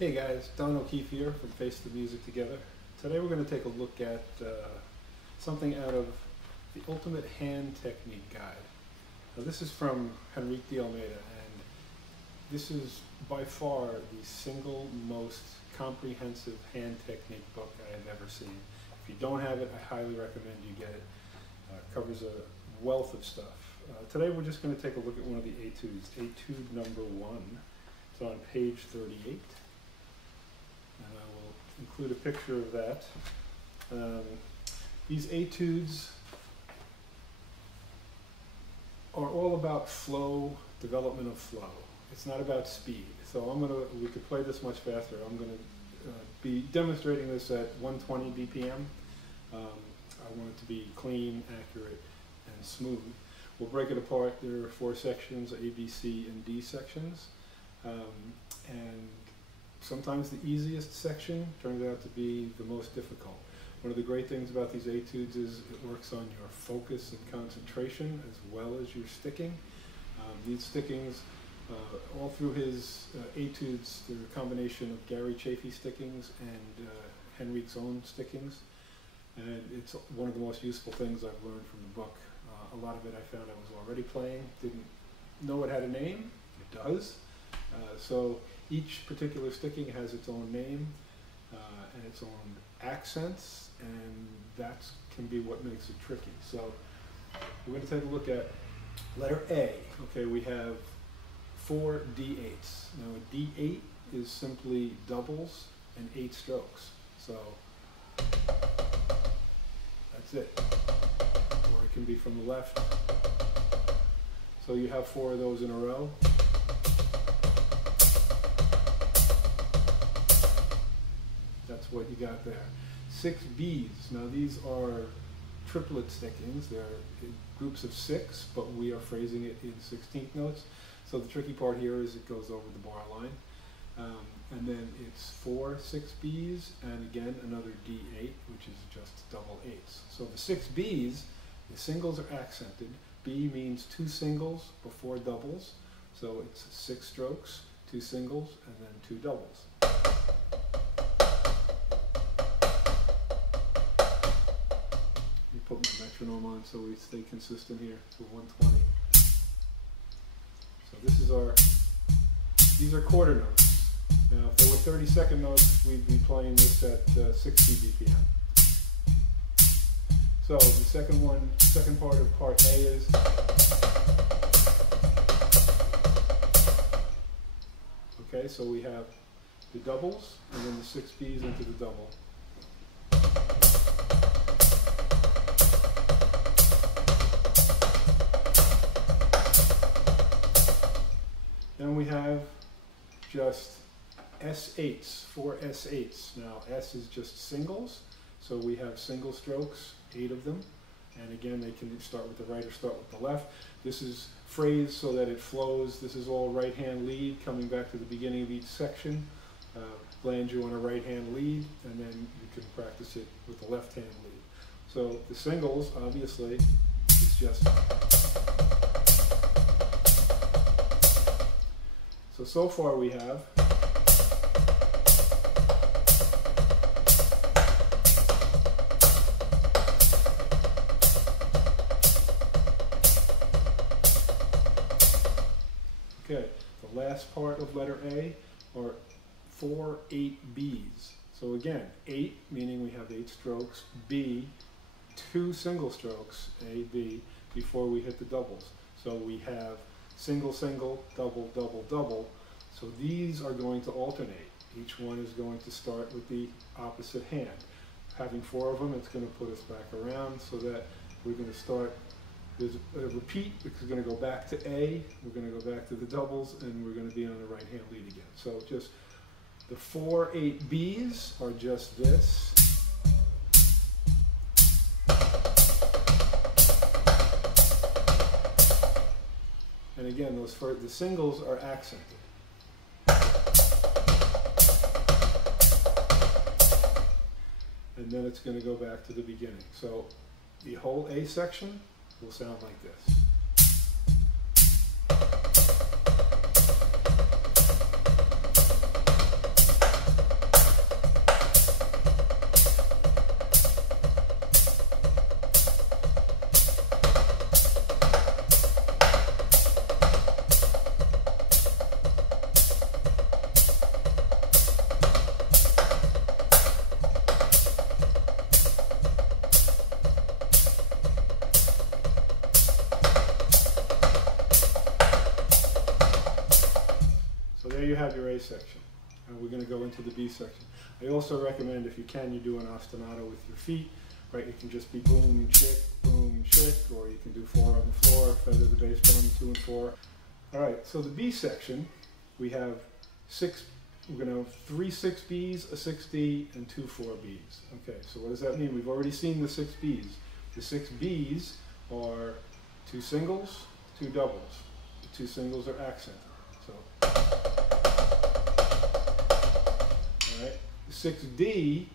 Hey guys, Don O'Keefe here from Face the Music Together. Today we're going to take a look at something out of the Ultimate Hand Technique Guide. Now this is from Henrique DeAlmedia, and this is by far the single most comprehensive hand technique book I have ever seen. If you don't have it, I highly recommend you get it. It covers a wealth of stuff. Today we're just going to take a look at one of the etudes, Etude number 1. It's on page 38. And I will include a picture of that. These etudes are all about flow, development of flow. It's not about speed. So we could play this much faster. I'm going to be demonstrating this at 120 BPM. I want it to be clean, accurate, and smooth. We'll break it apart. There are 4 sections, A, B, C, and D sections. And sometimes the easiest section turns out to be the most difficult. One of the great things about these etudes is it works on your focus and concentration as well as your sticking. These stickings, all through his etudes, they're a combination of Gary Chafee stickings and Henrique's own stickings. And it's one of the most useful things I've learned from the book. A lot of it I found I was already playing, didn't know it had a name. It does. So each particular sticking has its own name and its own accents, and that can be what makes it tricky. So we're going to take a look at letter A. Okay, we have 4 D8s. Now a D8 is simply doubles and 8 strokes. So that's it. Or it can be from the left. So you have 4 of those in a row. That's what you got there. 6 Bs. Now these are triplet stickings. They're in groups of 6, but we are phrasing it in 16th notes. So the tricky part here is it goes over the bar line. And then it's 4 6 Bs, and again another D8, which is just double 8s. So the 6 Bs, the singles are accented. B means 2 singles before doubles. So it's 6 strokes, 2 singles, and then 2 doubles. Put my metronome on so we stay consistent here to 120. So these are quarter notes. Now if there were 30-second notes, we'd be playing this at 60 BPM. So the second part of part A is okay, so we have the doubles and then the 6 Bs into the double. Then we have just S8s, 4 S8s. Now S is just singles, so we have single strokes, 8 of them. And again, they can start with the right or start with the left. This is phrased so that it flows. This is all right hand lead, coming back to the beginning of each section. Land you on a right hand lead, and then you can practice it with the left hand lead. So the singles, obviously, is just... So far we have okay, the last part of letter A are 4 8 Bs. So again, 8 meaning we have 8 strokes, B, 2 single strokes, A, B, before we hit the doubles. So we have single, single, double, double, double. So these are going to alternate. Each one is going to start with the opposite hand. Having 4 of them, it's going to put us back around so that we're going to start, there's a repeat, because we're going to go back to A, we're going to go back to the doubles, and we're going to be on the right hand lead again. So just the 4 8 Bs are just this. And again, the singles are accented. And then it's going to go back to the beginning. So the whole A section will sound like this. have your A section. And we're going to go into the B section. I also recommend, if you can, you do an ostinato with your feet. Right, it can just be boom, chick, or you can do 4 on the floor, feather the bass drum, 2 and 4. All right, so the B section, we have 6, we're going to have 3 6Bs, a 6D, and 2 4Bs. Okay, so what does that mean? We've already seen the 6Bs. The 6Bs are 2 singles, 2 doubles. The 2 singles are accented. So, all right, the 6D,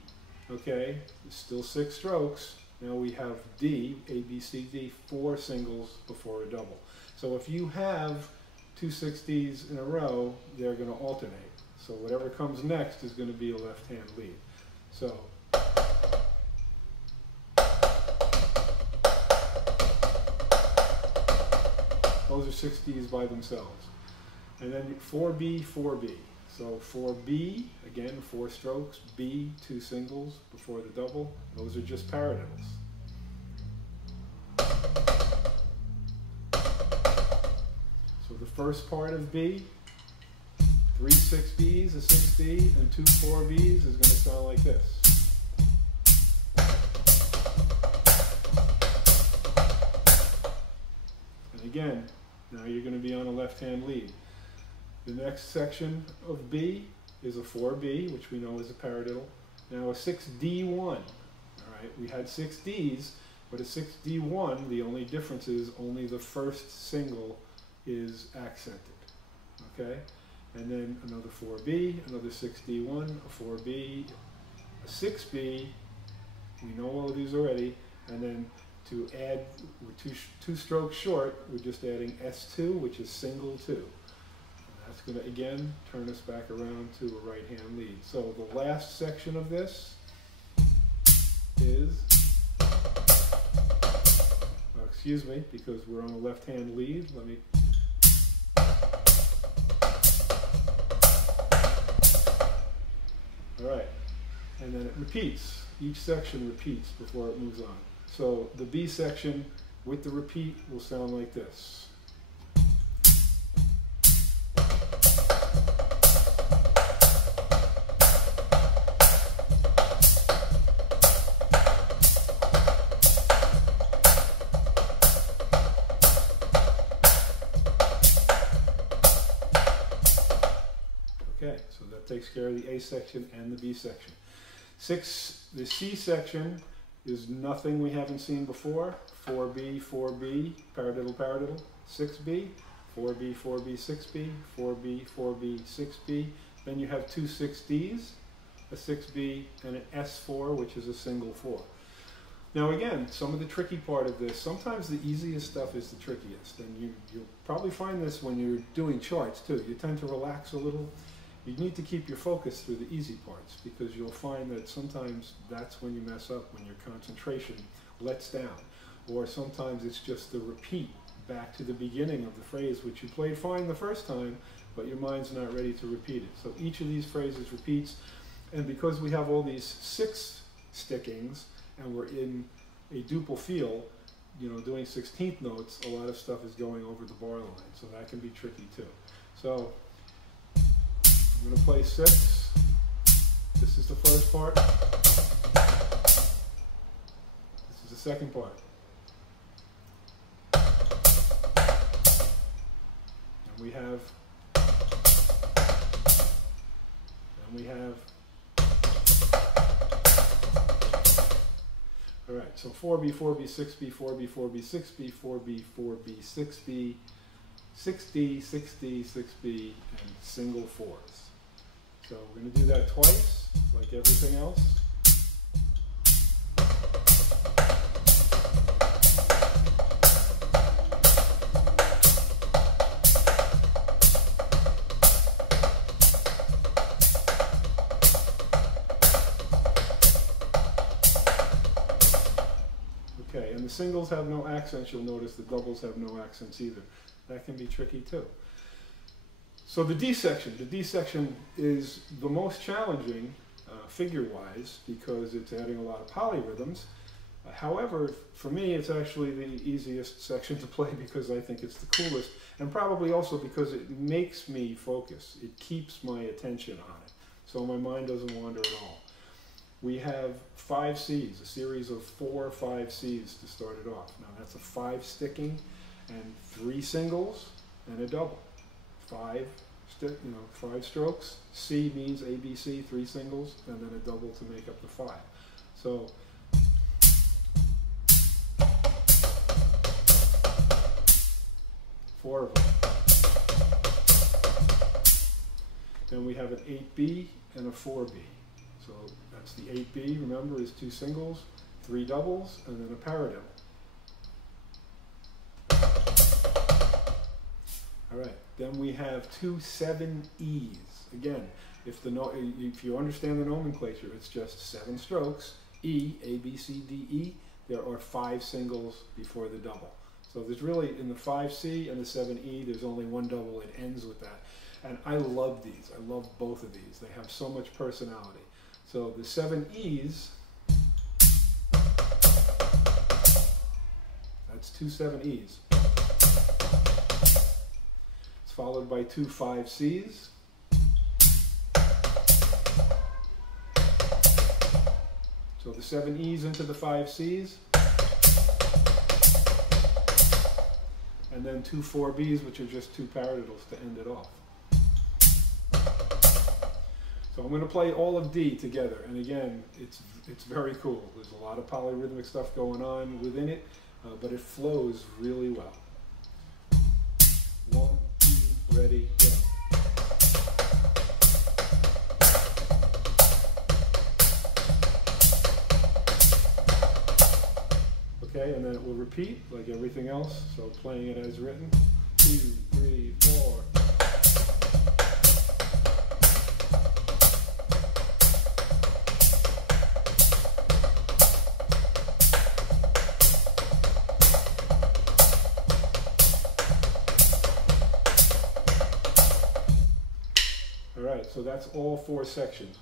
okay, it's still 6 strokes. Now we have D, A, B, C, D, 4 singles before a double. So if you have 2 6Ds in a row, they're going to alternate. So whatever comes next is going to be a left-hand lead. So those are 6Ds by themselves. And then 4B, 4B. So 4B, again, 4 strokes, B, 2 singles before the double. Those are just paradiddles. So the first part of B, 3 6Bs, a 6D, and 2 4Bs is going to sound like this. And again, now you're going to be on a left-hand lead. The next section of B is a 4B, which we know is a paradiddle. Now a 6D1. All right, we had 6Ds, but a 6D1, the only difference is only the first single is accented. Okay, and then another 4B, another 6D1, a 4B, a 6B. We know all of these already, and then to add, we're two strokes short. We're just adding S2, which is single 2. That's going to, again, turn us back around to a right-hand lead. So the last section of this is, excuse me, because we're on a left-hand lead. Let me, all right, and then it repeats. Each section repeats before it moves on. So the B section with the repeat will sound like this. Okay, so that takes care of the A section and the B section. The C section is nothing we haven't seen before. 4B, 4B, paradiddle, paradiddle. 6B, 4B, 4B, 6B, 4B, 4B, 6B. Then you have 2 6Ds, a 6B, and an S4, which is a single 4. Now again, some of the tricky part of this, sometimes the easiest stuff is the trickiest. And you'll probably find this when you're doing charts too. You tend to relax a little. You need to keep your focus through the easy parts, because you'll find that sometimes that's when you mess up, when your concentration lets down. Or sometimes it's just the repeat back to the beginning of the phrase, which you played fine the first time, but your mind's not ready to repeat it. So each of these phrases repeats, and because we have all these 6 stickings, and we're in a duple feel, you know, doing 16th notes, a lot of stuff is going over the bar line, so that can be tricky too. So I'm going to play 6. This is the first part. This is the second part. And we have, all right, so 4B, 4B, 6B, 4B, 4B, 6B, 4B, 4B, 6B, 6D, 6D, 6B, and single 4s. So we're going to do that twice, like everything else. Okay, and the singles have no accents. You'll notice the doubles have no accents either. That can be tricky too. So the D section is the most challenging figure-wise, because it's adding a lot of polyrhythms. However, for me, it's actually the easiest section to play because I think it's the coolest, and probably also because it makes me focus. It keeps my attention on it, so my mind doesn't wander at all. We have 5 C's, a series of 4 or 5 C's to start it off. Now that's a 5 sticking and 3 singles and a double. 5 strokes. C means ABC, 3 singles, and then a double to make up the 5. So four of them. Then we have an 8B and a 4B. So that's the 8B, remember, is 2 singles, 3 doubles, and then a paradiddle. All right, then we have 2 7Es. Again, if you understand the nomenclature, it's just 7 strokes, E, A, B, C, D, E. There are 5 singles before the double. So there's really, in the 5C and the 7E, there's only 1 double. It ends with that. And I love these. I love both of these. They have so much personality. So the 7Es, that's 2 7Es. It's followed by 2 5Cs. So the 7Es into the 5Cs. And then 2 4Bs, which are just 2 paradiddles to end it off. So I'm going to play all of D together, and again, it's very cool. There's a lot of polyrhythmic stuff going on within it, but it flows really well. 1, 2, ready, go. Okay, and then it will repeat like everything else, so playing it as written. 2, 3, 4. Alright, so that's all 4 sections.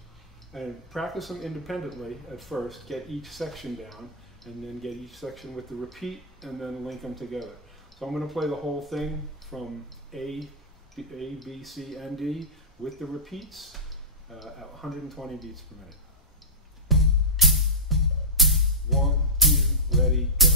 And practice them independently at first, get each section down, and then get each section with the repeat, and then link them together. So I'm going to play the whole thing from A, B, C, and D with the repeats at 120 beats per minute. 1, 2, ready, go.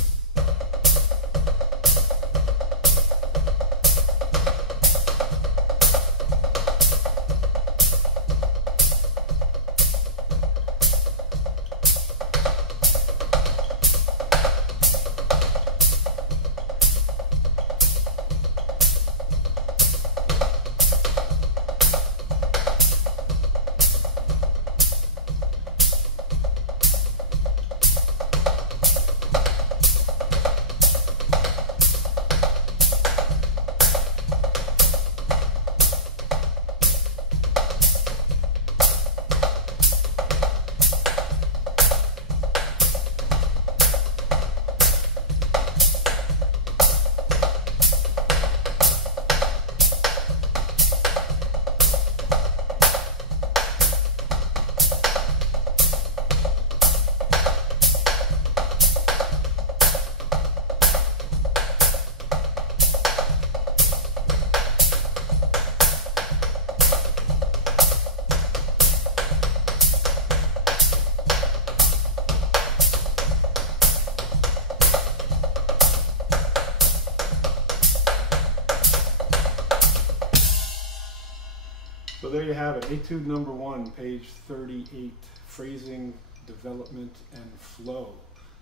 So there you have it, Etude number 1, page 38, phrasing, development, and flow.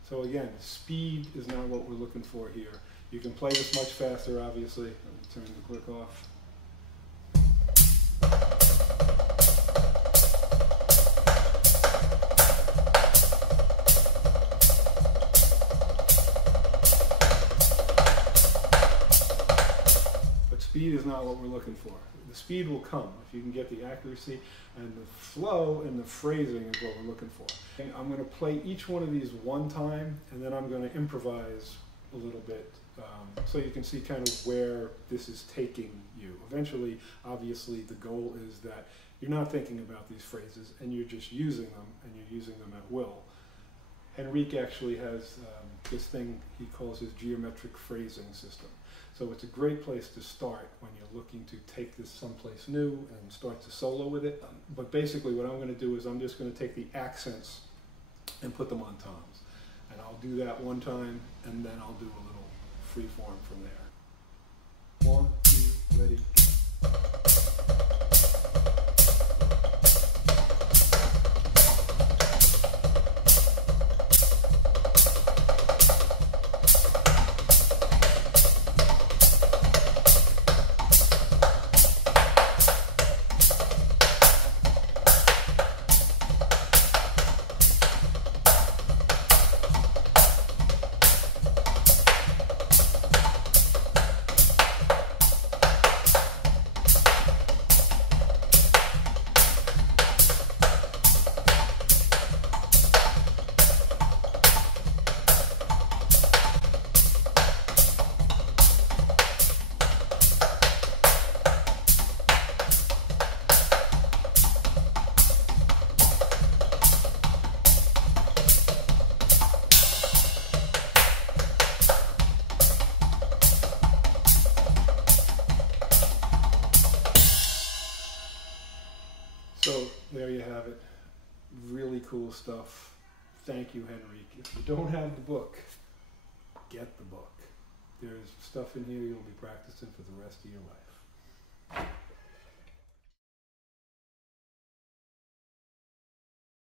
So again, speed is not what we're looking for here. You can play this much faster, obviously. Let me turn the click off. But speed is not what we're looking for. The speed will come if you can get the accuracy, and the flow and the phrasing is what we're looking for. And I'm going to play each one of these one time, and then I'm going to improvise a little bit so you can see kind of where this is taking you. Eventually, obviously, the goal is that you're not thinking about these phrases and you're just using them, and you're using them at will. Henrique actually has this thing he calls his geometric phrasing system. So it's a great place to start when you're looking to take this someplace new and start to solo with it. But basically what I'm going to do is I'm just going to take the accents and put them on toms. And I'll do that one time, and then I'll do a little free form from there. 1, 2, ready, go. So there you have it. Really cool stuff. Thank you, Henrique. If you don't have the book, get the book. There's stuff in here you'll be practicing for the rest of your life.